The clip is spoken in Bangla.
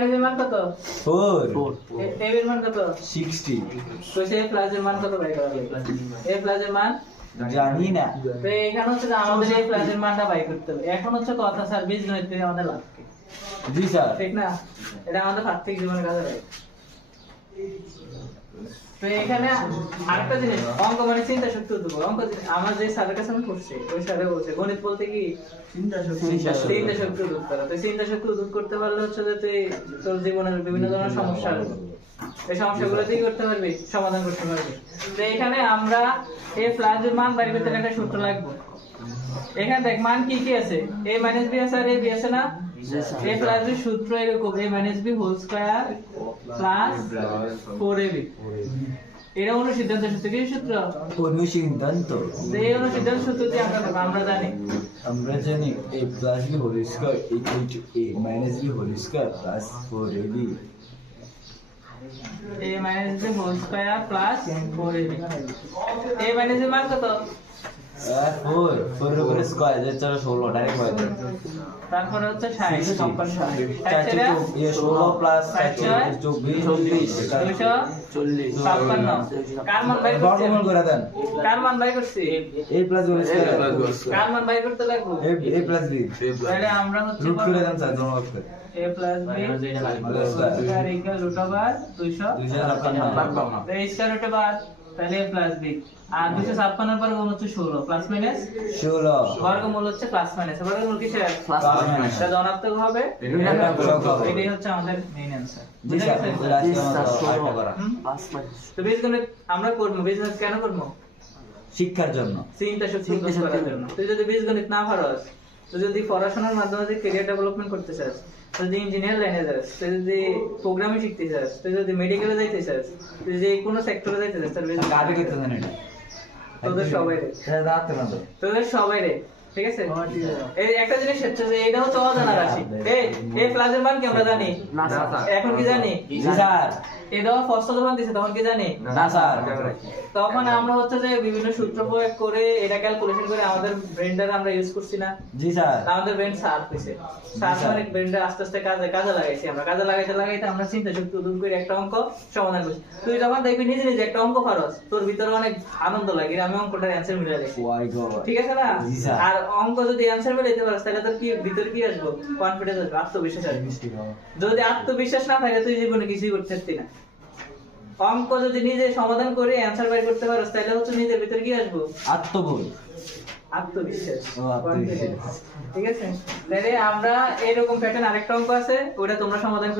এর মান কত? 4 এর মান কত? 60 তো সেই প্লাস এর মান কত বাই করা লাগবে? এই প্লাস এর মান জানি না। তো এখানে হচ্ছে যে আমাদের এই প্লাস এর মানটা বাই করতে হবে। এখন হচ্ছে কথা স্যার বীজগণিত থেকে আমাদের লাভ কি? জি স্যার। ঠিক না? এটা আমাদের প্র্যাকটিক্যাল জীবনে কাজে লাগে। তো এখানে আরেকটা জিনিস, অঙ্ক মানে চিন্তা শক্তি উদ্যোগ। অঙ্ক আমার যে স্যারের কাছে আমি করছি, ওই স্যারে বলছে গণিত বলতে কি চিন্তা শক্তি উদ্যোগ করা। তো চিন্তা শক্তি উদ্যোগ করতে পারলে হচ্ছে যে তুই তোর জীবনের বিভিন্ন ধরনের সমস্যা, এই সমস্যাগুলো তুই করতে পারবি, সমাধান করতে পারবি। তো এখানে আমরা এই প্লাস এর মান বাইর করতে একটা সূত্র লাগবে। এখানে দেখ মান কি কি আছে, a মাইনাস b আছে আর a b আছে না। a প্লাস b সূত্র এরকম a minus b whole square plus 4ab। এটা অনুসিদ্ধান্ত সূত্র কি সূত্র? অনুসিদ্ধান্ত। এই অনুসিদ্ধান্ত সূত্র দিয়ে আমরা জানি a plus b whole square equal to a minus b whole square plus 4ab। a minus b whole square plus 4ab। a minus b মান কত? 4 এর উপরে স্কয়ার যে 16 ডাইরেক্ট হয়। তারপরে হচ্ছে 60 16 প্লাস 24 কার মান বাই করছি? বর্গমূল করে দেন। কার মান বাই করছি? a plus b square কার মান বাই করতে লাগবে? a plus b। তাহলে আমরা হচ্ছে রুট করে দেন স্যার ধন্যবাদ করে। a plus b square equal root over 256 এই স্কয়ার রুট ওভার তাহলে a plus b আর 256 এর বর্গমূল হচ্ছে 16 প্লাস মাইনাস 16 বর্গমূল হচ্ছে প্লাস মাইনাস। বর্গমূল কিসের? Plus minus. এটা ধনাত্মক হবে, এটাই হচ্ছে আমাদের মেইন आंसर। জি স্যার। আরেকটা করা তো বীজগণিত আমরা করব, বিজনেস কেন করব? শিক্ষার জন্য, চিন্তা শক্তি উন্নত করার জন্য। তুই যদি বীজগণিত না পারস, তুই যদি পড়াশোনার মাধ্যমে যদি ক্যারিয়ার ডেভেলপমেন্ট করতে চাস, তুই যদি ইঞ্জিনিয়ার লাইনে যাস, তুই যদি প্রোগ্রামিং শিখতে চাস, তুই যদি মেডিকেলে যাইতে চাস, তুই যদি কোনো সেক্টরে যাইতে চাস, তাহলে কাজে করতে জানেন এটা তোদের সবাই রে, এটা দাঁড়াতে না তো তোদের সবাই রে, ঠিক আছে? এই একটা জিনিস হচ্ছে যে এটা হচ্ছে অজানা রাশি। এই প্লাস এর মান কি আমরা জানি না স্যার? এখন কি জানি? জি স্যার। এটা ফার্স্ট যখন দিছে তখন কি জানি না স্যার। তখন আমরা হচ্ছে যে বিভিন্ন সূত্র প্রয়োগ করে এটা ক্যালকুলেশন করে আমাদের ব্রেনটা আমরা ইউজ করছি না। জি স্যার। আমাদের ব্রেন শার্প হইছে, শার্প মানে ব্রেনটা আস্তে আস্তে কাজে লাগাইছি আমরা। কাজে লাগাইতে আমরা চিন্তা শক্তি উদ্যোগ করে একটা অঙ্ক সমাধান করছি। তুই যখন দেখবি নিজে নিজে একটা অঙ্ক পারস, তোর ভিতরে অনেক আনন্দ লাগে, আমি অঙ্কটার অ্যানসার মিলে দেখি, ঠিক আছে না? আর অঙ্ক যদি অ্যানসার মিলাইতে পারস তাহলে তোর কি ভিতরে কি আসবে? কনফিডেন্স আসবে, আত্মবিশ্বাস আসবে। যদি আত্মবিশ্বাস না থাকে তুই জীবনে কিছুই করতে পারতি না। অঙ্ক যদি নিজে সমাধান করে অ্যানসার বের করতে পারো তাহলে হচ্ছে নিজের ভিতরে কি আসবে? আত্মবোধ, আত্মবিশ্বাস, আত্মবিশ্বাস। ঠিক আছে? তাহলে আমরা এরকম প্যাটার্ন আরেকটা অঙ্ক আছে, ওটা তোমরা সমাধান